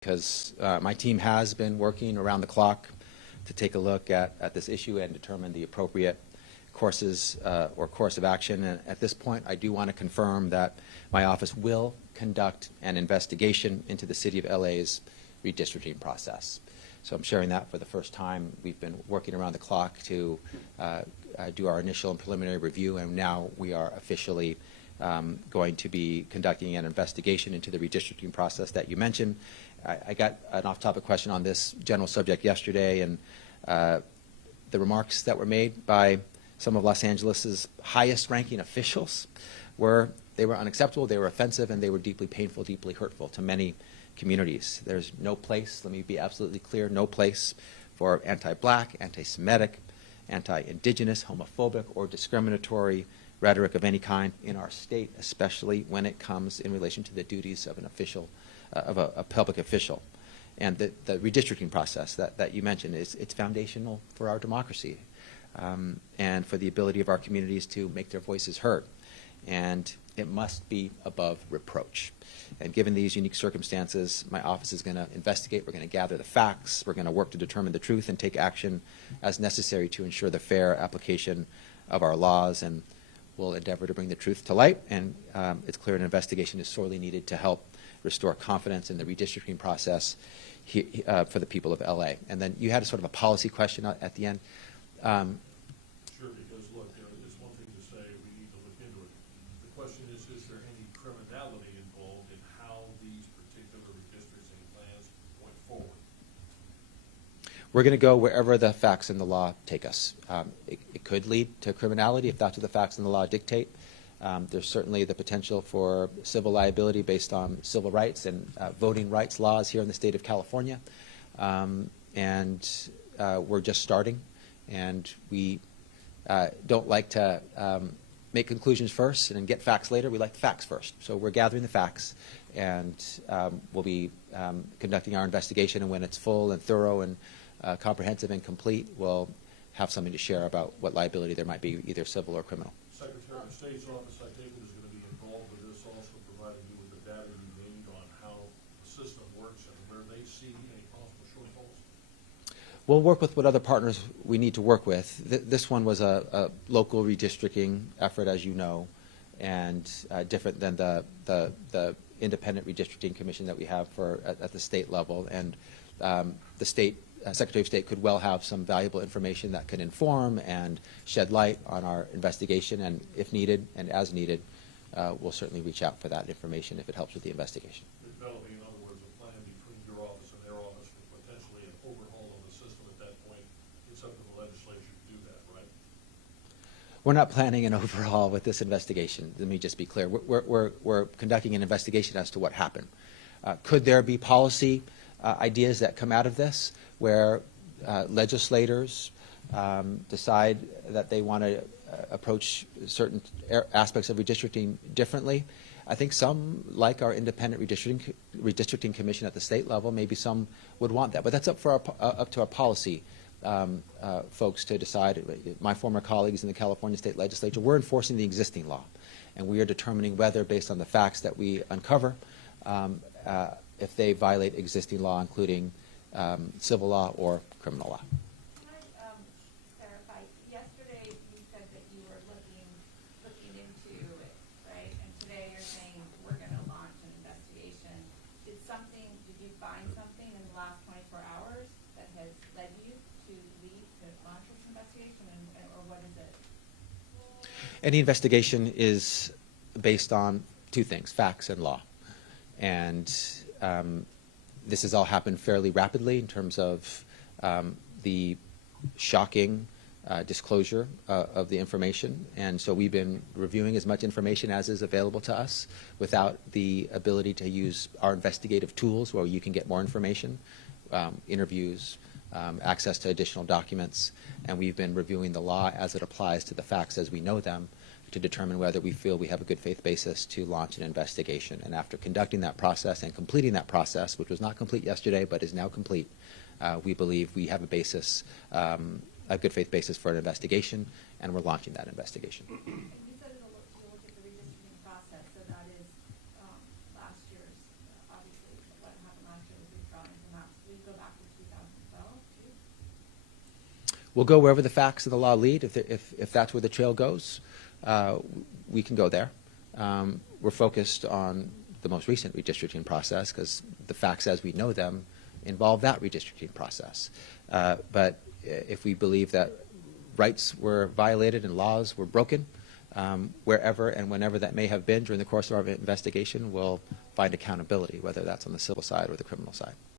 because my team has been working around the clock to take a look at this issue and determine the appropriate courses or course of action. And at this point, I do want to confirm that my office will conduct an investigation into the City of LA's redistricting process. So I'm sharing that for the first time. We've been working around the clock to do our initial and preliminary review, and now we are officially going to be conducting an investigation into the redistricting process that you mentioned. I got an off-topic question on this general subject yesterday, and the remarks that were made by some of Los Angeles's highest-ranking officials were unacceptable, they were offensive, and they were deeply painful, deeply hurtful to many communities. There's no place, let me be absolutely clear, no place for anti-black, anti-Semitic, anti-indigenous, homophobic, or discriminatory rhetoric of any kind in our state, especially when it comes in relation to the duties of an official, of a public official. And the redistricting process that you mentioned it's foundational for our democracy and for the ability of our communities to make their voices heard. And it must be above reproach. And given these unique circumstances, my office is going to investigate, we're going to gather the facts, we're going to work to determine the truth and take action as necessary to ensure the fair application of our laws, and we'll endeavor to bring the truth to light. And it's clear an investigation is sorely needed to help restore confidence in the redistricting process for the people of LA. And then you had a sort of a policy question at the end. Sure, because look, it's one thing to say we need to look into it. The question is there any criminality involved in how these particular redistricting plans went forward? We're going to go wherever the facts in the law take us. It could lead to criminality if that's what the facts in the law dictate. There's certainly the potential for civil liability based on civil rights and voting rights laws here in the state of California. We're just starting, and we don't like to make conclusions first and then get facts later. We like the facts first. So we're gathering the facts, and we'll be conducting our investigation, and when it's full and thorough and comprehensive and complete, we'll have something to share about what liability there might be, either civil or criminal. Secretary of State's office, I take it, is going to be involved with this, also providing you with the data you need on how the system works and where they see any possible shortfalls? We'll work with what other partners we need to work with. This one was a local redistricting effort, as you know, and different than the independent redistricting commission that we have at the state level. And the state Secretary of State could well have some valuable information that can inform and shed light on our investigation, and if needed and as needed, we'll certainly reach out for that information if it helps with the investigation. Developing, in other words, a plan between your office and their office for potentially an overhaul of the system at that point. It's up to the legislature to do that, right? We're not planning an overhaul with this investigation. Let me just be clear. We're conducting an investigation as to what happened. Could there be policy ideas that come out of this where legislators decide that they want to approach certain aspects of redistricting differently? I think some, like our independent redistricting commission at the state level, maybe some would want that. But that's up to our policy folks to decide. My former colleagues in the California State Legislature, we're enforcing the existing law, and we are determining whether, based on the facts that we uncover, if they violate existing law, including civil law or criminal law. Can I clarify? Yesterday you said that you were looking into it, right? And today you're saying we're going to launch an investigation. Did you find something in the last 24 hours that has led you to launch this investigation, or what is it? Any investigation is based on two things: facts and law. And this has all happened fairly rapidly in terms of the shocking disclosure of the information. And so we've been reviewing as much information as is available to us without the ability to use our investigative tools where you can get more information, interviews, access to additional documents. And we've been reviewing the law as it applies to the facts as we know them, to determine whether we feel we have a good faith basis to launch an investigation. And after conducting that process and completing that process, which was not complete yesterday but is now complete, we believe we have a basis, a good faith basis for an investigation, and we're launching that investigation. And you said you'll look at the redistricting process, so that is last year's, obviously what happened last year was we'll go wherever the facts of the law lead. If that's where the trail goes, we can go there. We're focused on the most recent redistricting process because the facts as we know them involve that redistricting process. But if we believe that rights were violated and laws were broken, wherever and whenever that may have been during the course of our investigation, we'll find accountability, whether that's on the civil side or the criminal side.